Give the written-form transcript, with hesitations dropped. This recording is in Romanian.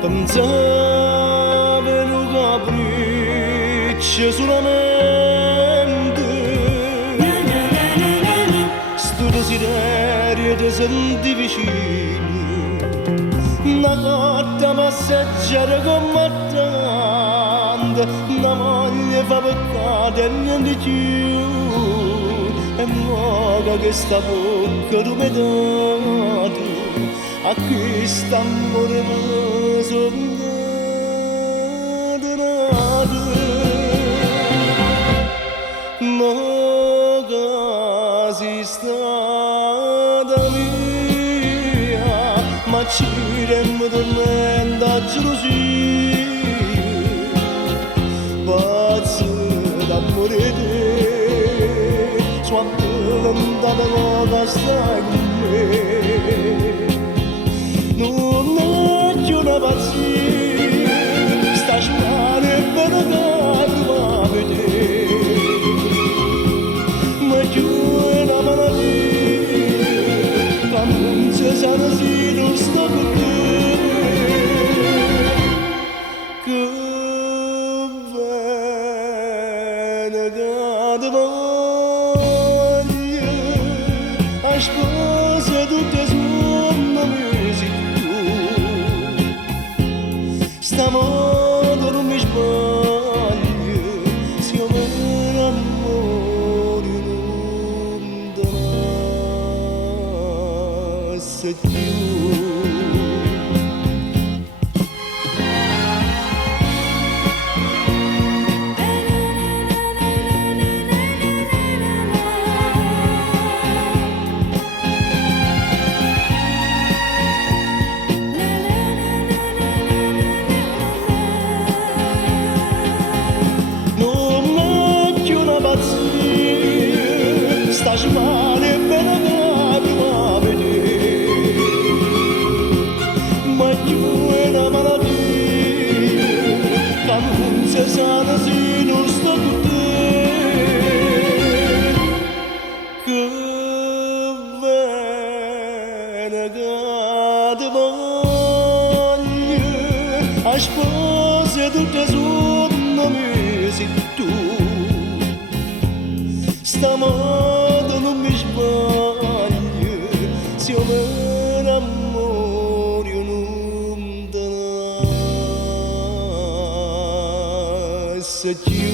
Pensavo un capriccio solamente, sto desiderio di senti vicino, una cotta passeggiare combattente, una moglie fa peccato e niente più, e muoio che sta bocca tu mi date. A questo amore mi sognato ma che stata mia, ma ci rende tormenta gelosia, pazzo d'amore te, quanto lontano che stai con me. Non è più una pazzia, sta male per darmi a vedere, ma più una malattia, quando non si sa se non sto con te, che bene che ti voglio, a sposa tutte sono musica. Stamodo non mi sbaglio, siamo in amore non donasse più. Sta male per darmi a vedere, ma più è una malattia, che non si sa se non sto con te, che bene che ti voglio, a spose tutte sono mesi tu, stamodo non mi sbaglio, siamo in amore non te ne più.